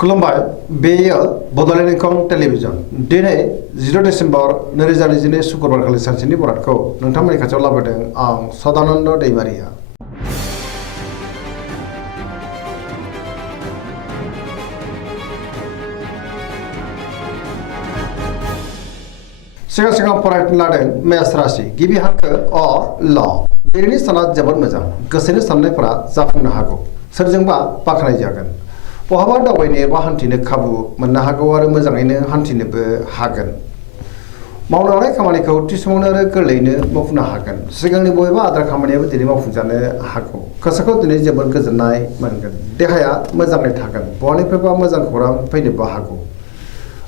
खुलुमबाय बेयो बड'लेण्ड इंखं टेलिभिजन दिनै 10 डिसेम्बर 2022 शुक्रबार खालि सानसेनि बरादखौ नोंथांमोननि खाथियाव लाबोदों आं सदानन्द दैमारिया। सिगां फरायनो लादों मेष राशि गिबि हांखो अ ल दिनैनि साना जोबोद मोजां गोसोनि साननायफोरा जाफुंनो हागौ सोरजोंबा बाख्नाय जागोन बहाबा दावबायनो एबा हान्थिनो खाबु मोननो हागौ आरो मोजाङैनो हान्थिनोबो हागोन मावनो लानाय खामानिखौ थि समावनो आरो गोरलैयैनो मावफुंनो हागोन सिगांनि बबेबा आद्रा खामानियाबो दिनै मावफुंजानो हागौ गोसोखौ दिनै जोबोद गोजोननाय मोनगोन देहाया मोजाङै थागोन बहानिफ्रायबा मोजां खौरां फैनोबो हागौ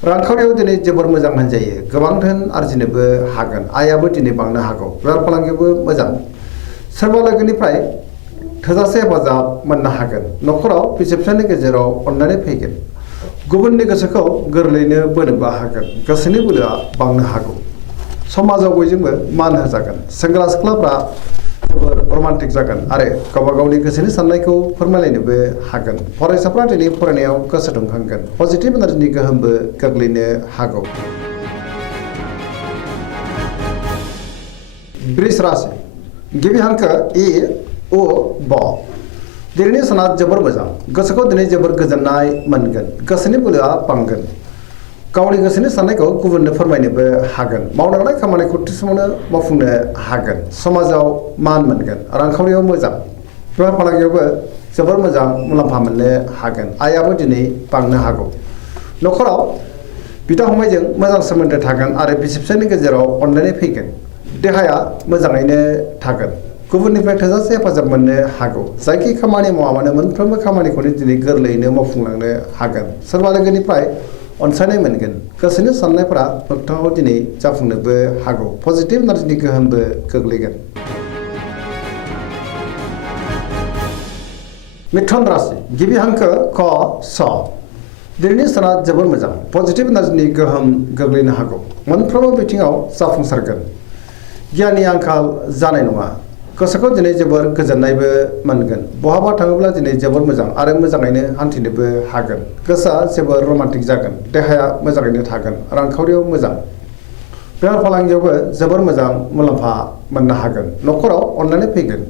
रांखावरियाव दिनै जोबोर मोजां होनजायो गोबां धोन आरजिनोबो हागोन आयाबो दिनै बांनो हागौ बेफार फालांगियावबो मोजां सोरबा लोगोनिफ्राय थोजासे हेफाजाब मोननो हागोन न'खराव बिसि फिसायनि गेजेराव अननानै फैगोन गुबुननि गोसोखौ गोरलैयैनो बोनोबो हागोन गोसोनि बोलोआ बांनो हागौ समाजाव बयजोंबो मान होजागोन सेंग्रा सिख्लाफ्रा जोबोर रमान्टिक जागोन आरो गावबा गावनि गोसोनि साननायखौ फोरमायलायनोबो हागोन फरायसाफ्रा दिनै फरायनायाव गोसो दुंखांगोन पजिटिभ एनार्जिनि गोहोमबो गोग्लैनो हागौ। वृष राशि गिबि हांखो इ उ ब दिनैनि साना जोबोर मोजां गोसोखौ दिनै जोबोर गोजोननाय मोनगोन गोसोनि बोलोआ बांगोन गावनि गोसोनि साननायखौ गुबुननो फोरमायनोबो हागोन मावनो लानाय खामानिखौ थि समावनो मावफुंनो हागोन समाजाव मान मोनगोन रांखावरियाव मोजां बेफार फालांगियावबो जोबोर मोजां मुलाम्फा मोननो हागोन आयाबो दिनै बांनो हागौ न'खराव बिदा फंबायजों मोजां सोमोन्दो थागोन आरो बिसि फिसायनि गेजेराव अनलायनाय फैगोन देहाया मोजाङैनो थागोन गुबुननिफ्राय थोजासे हेफाजाब मोननो हागौ जायखि खामानि मावा मानो मोनफ्रोमबो खामानिखौनो दिनै गोरलैयैनो मावफुंलांनो हागोन सोरबा लोगोनिफ्राय अनसायनाय मोनगोन गोसोनि साननायफोरा मोगथाङाव दिनै जाफुंनोबो हागौ पजिटिभ एनार्जिनि गोहोमबो गोग्लैगोन। मिथुन राशि गिबि हांखो क स दिनैनि साना जोबोर मोजां पजिटिभ एनार्जिनि गोहोम गोग्लैनो हागौ मोनफ्रोमबो बिथिङाव जाफुंसारगोन गियाननि आंखाल जानाय नङा गोसोखौ दिनै जोबोर गोजोननायबो मोनगोन बहाबा थाङोब्ला दिनै जोबोर मोजां आरो मोजाङैनो हान्थिनोबो हागोन गोसोआ जोबोर रमान्टिक जागोन देहाया मोजाङैनो थागोन रांखावरियाव मोजां बेफार फालांगियावबो जोबोर मोजां मुलाम्फा मोननो हागोन न'खराव अननानै फैगोन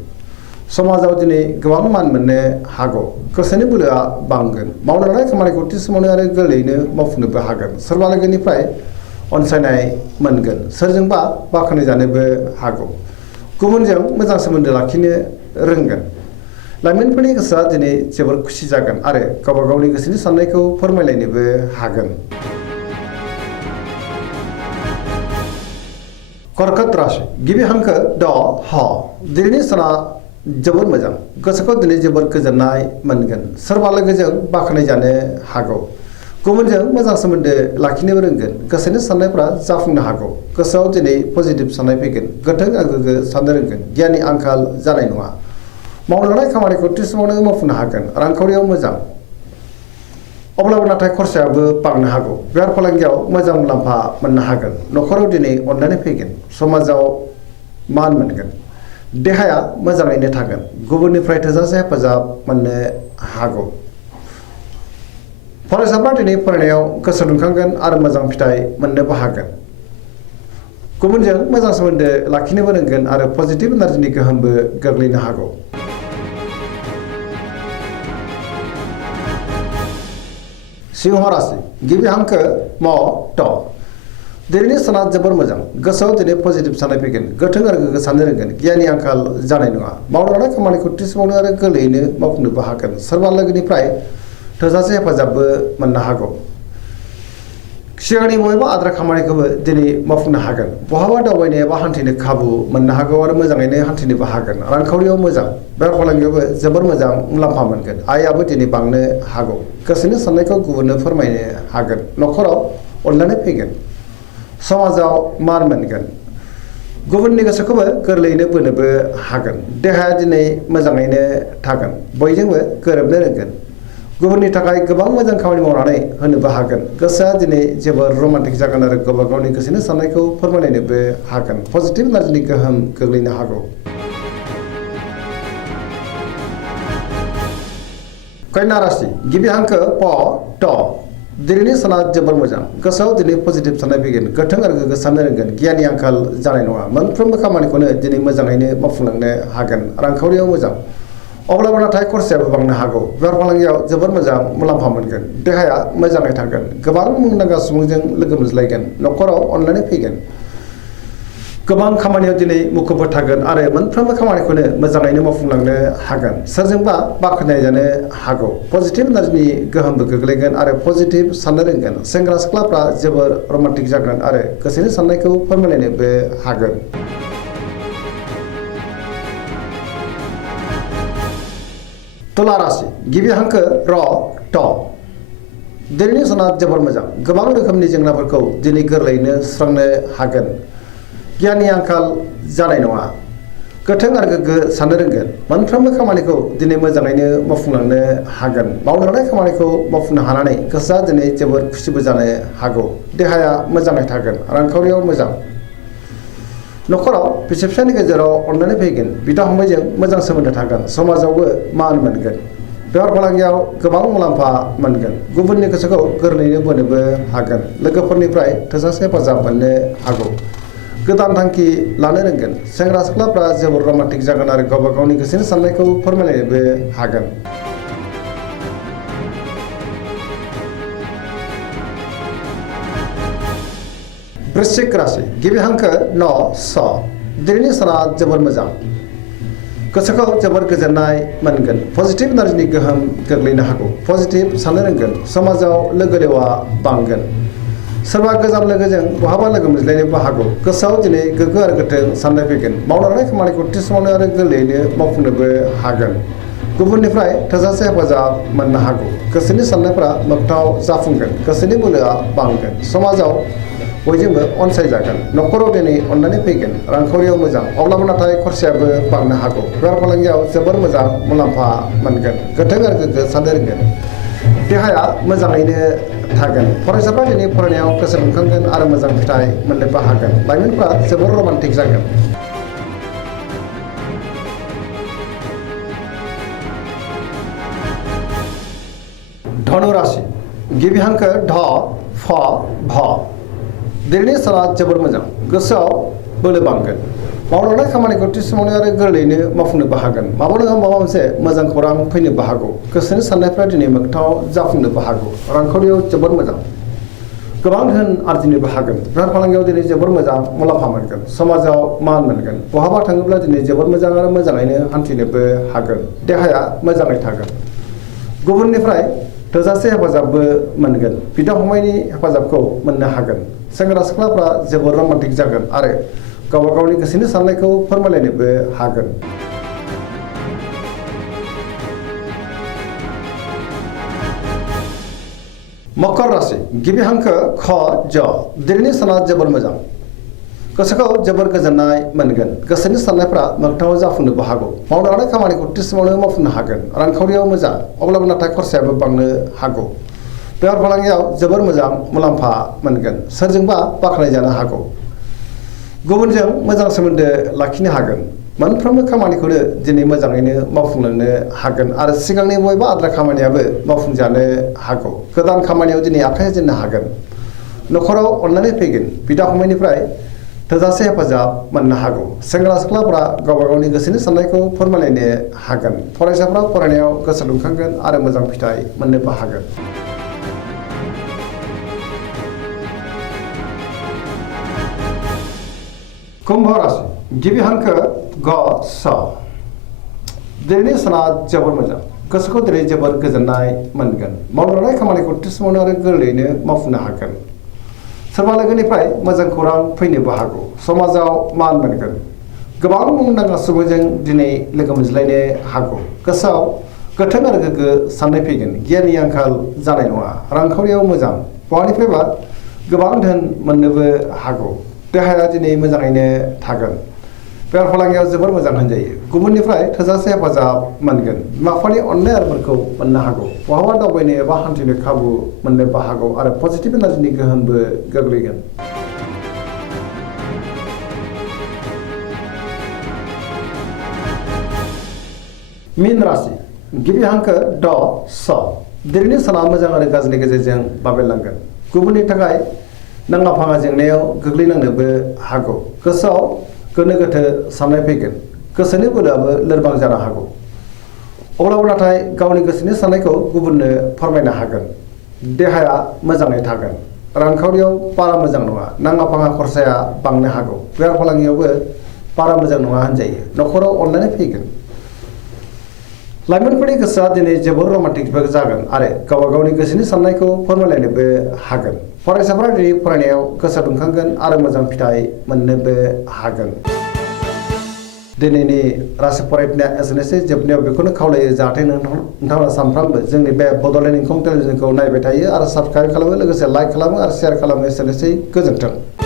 समाजाव दिनै गोबां मान मोननो हागौ गोसोनि बोलोआ बांगोन मावनो लानाय खामानिखौ थि समावनो आरो गोरलैयैनो मावफुंनोबो हागोन सोरबा लोगोनिफ्राय अनसायनाय मोनगोन सोरजोंबा बाख्नाय जानोबो हागौ गुबुनजों मोजां सोमोन्दो लाखिनो रोंगोन लाइमोनफोरनि गोसोआ दिनै जोबोर खुसि जागोन आरो गावबा गावनि गोसोनि साननायखौ फोरमायलायनोबो हागोन। कर्कट राशि गिबि हांखो ड ह दिनैनि साना जोबोर मोजां गोसोखौ दिनै जोबोर गोजोननाय मोनगोन सोरबा लोगोजों बाख्नाय जानो हागौ गुबुनजों मोजां सोमोन्दो लाखिनोबो रोंगोन गोसोनि साननायफ्रा जाफुंनो हागौ गोसोआव दिनै पजिटिभ साननाय फैगोन गोथों आरो गोग्गो साननो रोंगोन गियाननि आंखाल जानाय नङा मावनो लानाय खामानिखौ थि समावनो मावफुंनो हागोन रांखावरियाव मोजां अब्लाबो नाथाय खरसायाबो बांनो हागौ बेफार फालांगियाव मोजां मुलाम्फा मोननो हागोन न'खराव दिनै अननानै फैगोन समाजाव मान मोनगोन देहाया मोजाङैनो थागोन गुबुननिफ्राय थोजासे हेफाजाब मोननो हागौ फरायसाफ्रा दिनै फरायनायाव गोसो दुंखांगोन आरो मोजां फिथाइ मोननोबो हागोन गुबुनजों मोजां सोमोन्दो लाखिनोबो रोंगोन आरो पजिटिभ एनार्जिनि गोहोमबो गोग्लैनो हागौ। सिंह राशि गिबि हांखो म ट दिनैनि साना जोबोर मोजां गोसोआव दिनै पजिटिभ साननाय फैगोन गोथों आरो गोग्गो साननो रोंगोन गियाननि आंखाल जानाय नङा मावनो लानाय खामानिखौ थि समावनो आरो गोरलैयैनो मावफुंनोबो हागोन सोरबा लोगोनिफ्राय थोजासे हेफाजाबबो मोननो हागौ सिगांनि बबेबा आद्रा खामानिखौबो दिनै मावफुंनो हागोन बहाबा दावबायनो एबा हान्थिनो खाबु मोननो हागौ आरो मोजाङैनो हान्थिनोबो हागोन रांखावरियाव मोजां बेफार फालांगियावबो जोबोर मोजां मुलाम्फा मोनगोन आयाबो दिनै बांनो हागौ गोसोनि साननायखौ गुबुननो फोरमायनो हागोन न'खराव अनलायनाय फैगोन समाजाव मान मोनगोन गुबुननि गोसोखौबो गोरलैयैनो बोनोबो हागोन देहाया दिनै मोजाङैनो थागोन बयजोंबो गोरोबनो रोंगोन गुबुननि थाखाय गोबां मोजां खामानि मावनानै होनोबो हागोन गोसोआ दिनै जोबोर रमान्टिक जागोन आरो गावबा गावनि गोसोनि साननायखौ फोरमायलायनोबो हागोन पजिटिभ एनार्जिनि गोहोम गोग्लैनो हागौ। कन्या राशि गिबि हांखो प ट दिनैनि साना जोबोर मोजां गोसोआव दिनै पजिटिभ साननाय फैगोन गोथों आरो गोग्गो साननो रोंगोन गियाननि आंखाल जानाय नङा मोनफ्रोमबो खामानिखौनो दिनै मोजाङैनो मावफुंलांनो हागोन रांखावरियाव मोजां अब्लाबो नाथाय खरसायाबो बांनो हागौ बेफार फालांगियाव जोबोर मोजां मुलाम्फा मोनगोन देहाया मोजाङै थागोन गोबां मुंदांखा सुबुंजों लोगो मोनज्लायगोन न'खराव अनलायनाय फैगोन गोबां खामानियाव दिनै मुखुब थागोन आरो मोनफ्रोमबो खामानिखौनो मोजाङैनो मावफुंलांनो हागोन सोरजोंबा बाख्नाय जानो हागौ पजिटिभ एनार्जिनि गोहोमबो गोग्लैगोन आरो पजिटिभ साननो रोंगोन सेंग्रा सिख्लाफ्रा जोबोर रमान्टिक जागोन आरो गोसोनि साननायखौ फोरमायलायनोबो हागोन तुला राशि गिबि हांखो र ट दिनैनि साना जोबोर मोजां गोबां रोखोमनि जेंनाफोरखौ दिनै गोरलैयैनो सुस्रांनो हागोन गियाननि आंखाल जानाय नङा गोथों आरो गोग्गो साननो रोंगोन मोनफ्रोमबो खामानिखौ दिनै मोजाङैनो मावफुंलांनो हागोन मावनो लानाय खामानिखौ मावफुंनो हानानै गोसोआ दिनै जोबोर खुसिबो जानो हागौ देहाया मोजाङै थागोन रांखावरियाव मोजां न'खराव बिसि फिसायनि गेजेराव अनलायनाय फैगोन बिदा फंबायजों मोजां सोमोन्दो थागोन समाजावबो मान मोनगोन बेफार फालांगियाव गोबां मुलाम्फा मोनगोन गुबुननि गोसोखौ गोरलैयैनो बोनोबो हागोन लोगोफोरनिफ्राय थोजासे हेफाजाब मोननो हागौ गोदान थांखि लानो रोंगोन सेंग्रा सिख्लाफ्रा जोबोर रमान्टिक जागोन आरो गावबा गावनि गोसोनि साननायखौ फोरमायलायनोबो हागोन वृश्चिक राशि गिबि हांखो न स दिनैनि साना जोबोर मोजां गोसोखौ जोबोर गोजोननाय मोनगोन पजिटिभ एनार्जिनि गोहोम गोग्लैनो हागौ पजिटिभ साननो रोंगोन समाजाव लोगो लेवा बांगोन सोरबा गोजाम लोगोजों बहाबा लोगो मोनज्लायनोबो हागौ गोसोआव दिनै गोग्गो आरो गोथों साननाय फैगोन मावनो लानाय खामानिखौ थि समावनो आरो गोरलैयैनो मावफुंनोबो हागोन गुबुननिफ्राय थोजासे हेफाजाब मोननो हागौ गोसोनि साननायफोरा मोगथाङाव जाफुंगोन गोसोनि बोलोआ बांगोन समाजाव बयजोंबो अनसायजागोन न'खराव दिनै अननानै फैगोन रांखावरियाव मोजां अब्लाबो नाथाय खरसायाबो बांनो हागौ बेफार फालांगियाव जोबोर मोजां मुलाम्फा मोनगोन गोथों आरो गोग्गो साननो रोंगोन देहाया मोजाङैनो थागोन फरायसाफ्रा दिनै फरायनायाव गोसो दुंखांगोन आरो मोजां फिथाइ मोननोबो हागोन लाइमोनफ्रा जोबोर रमान्टिक जागोन धनु राशि गिबि हांखो ध फ भ दिनैनि साना जोबोर मोजां गोसोआव बोलो बांगोन मावनो लानाय खामानिखौ थि समावनो आरो गोरलैयैनो मावफुंनोबो हागोन माबा नङा माबा मोनसे मोजां खौरां फैनोबो हागौ गोसोनि साननायफ्रा दिनै मोगथाङाव जाफुंनोबो हागौ रांखावरियाव जोबोर मोजां गोबां धोन आरजिनोबो हागोन बेफार फालांगियाव दिनै जोबोर मोजां मुलाम्फा मोनगोन समाजाव मान मोनगोन बहाबा थाङोब्ला दिनै जोबोर मोजां आरो मोजाङैनो हान्थिनोबो हागोन देहाया मोजाङै थागोन गुबुननिफ्राय थोजासे हेफाजाबबो मोनगोन बिदा फंबायनि हेफाजाबखौ मोननो हागोन सेंग्रा सिख्लाफ्रा जोबोर रमान्टिक जागोन आरो गावबा गावनि गोसोनि साननायखौ फोरमायलायनोबो हागोन मकर राशि गिबि हांखो ख ज दिनैनि साना जोबोर मोजां गोसोखौ जोबोर गोजोननाय मोनगोन गोसोनि साननायफ्रा मोगथाङाव जाफुंनोबो हागौ मावनो लानाय खामानिखौ थि समावनो मावफुंनो हागोन रांखावरियाव मोजां अब्लाबो नाथाय खरसायाबो बांनो हागौ बेफार फालांगियाव जोबोर मोजां मुलाम्फा मोनगोन सोरजोंबा बाख्नाय जानो हागौ गुबुनजों मोजां सोमोन्दो लाखिनो हागोन मोनफ्रोमबो खामानिखौनो दिनै मोजाङैनो मावफुंलांनो हागोन आरो सिगांनि बबेबा आद्रा खामानियाबो मावफुंजानो हागौ गोदान खामानियाव दिनै आखाइ होजेननो हागोन न'खराव अननानै फैगोन बिदा फंबायनिफ्राय थोजासे हेफाजाब मोननो हागौ सेंग्रा सिख्लाफ्रा गावबा गावनि गोसोनि साननायखौ फोरमायलायनो हागोन फरायसाफ्रा फरायनायाव गोसो दुंखांगोन आरो मोजां फिथाइ मोननोबो हागोन कुम्भ राशि गिबि हांखो ग स दिनैनि साना जोबोर मोजां गोसोखौ दिनै जोबोर गोजोननाय मोनगोन मावनो लानाय खामानिखौ थि समावनो आरो गोरलैयैनो मावफुंनो हागोन सोरबा लोगोनिफ्राय मोजां खौरां फैनोबो हागौ समाजाव मान मोनगोन गोबां मुंदांखा सुबुंजों दिनै लोगो मोनज्लायनो हागौ गोसोआव गोथों आरो गोग्गो साननाय फैगोन गियाननि आंखाल जानाय नङा रांखावरियाव मोजां बहानिफ्रायबा गोबां धोन मोननोबो हागौ देहाया दिनै मोजाङैनो थागोन बेफार फालांगियाव जोबोर मोजां होनजायो गुबुननिफ्राय थोजासे हेफाजाब मोनगोन बिमा बिफानि अननाय आरोफोरखौ मोननो हागौ बहाबा दावबायनो एबा हान्थिनो खाबु मोननोबो हागौ आरो पजिटिभ एनार्जिनि गोहोमबो गोग्लैगोन मीन राशि गिबि हांखो ड स दिनैनि साना मोजां आरो गाज्रिनि गेजेरजों बाबेरलांगोन गुबुननि थाखाय नाङा फाङा जेंनायाव गोग्लैनांनोबो हागौ गोसोआव गोनो गोथो साननाय फैगोन गोसोनि बोलोआबो लोरबां जानो हागौ अब्लाबो नाथाय गावनि गोसोनि साननायखौ गुबुननो फोरमायनो हागोन देहाया मोजाङै थागोन रांखावरियाव बारा मोजां नङा नाङा फाङा खरसाया बांनो हागौ बेफार फालांगियावबो बारा मोजां नङा होनजायो न'खराव अनलायनाय फैगोन लाइमोनफोरनि गोसोआ दिनै जोबोर रमान्टिकबो जागोन आरो गावबा गावनि गोसोनि साननायखौ फोरमायलायनोबो हागोन फरायसाफोरा दिनै फरायनायाव गोसो दुंखांगोन आरो मोजां फिथाइ मोननोबो हागोन दिनैनि राशि फरायनाया एसेनोसै जोबनायाव बेखौनो खावलायो जाहाथे नोंथाङा सानफ्रामबो जोंनि बे बड'लेण्ड इंखं टेलिभिजनखौ नायबाय थायो आरो साबस्क्राइब खालामो लोगोसे लाइक खालामो आरो शेयार खालामो एसेनोसै गोजोन्थों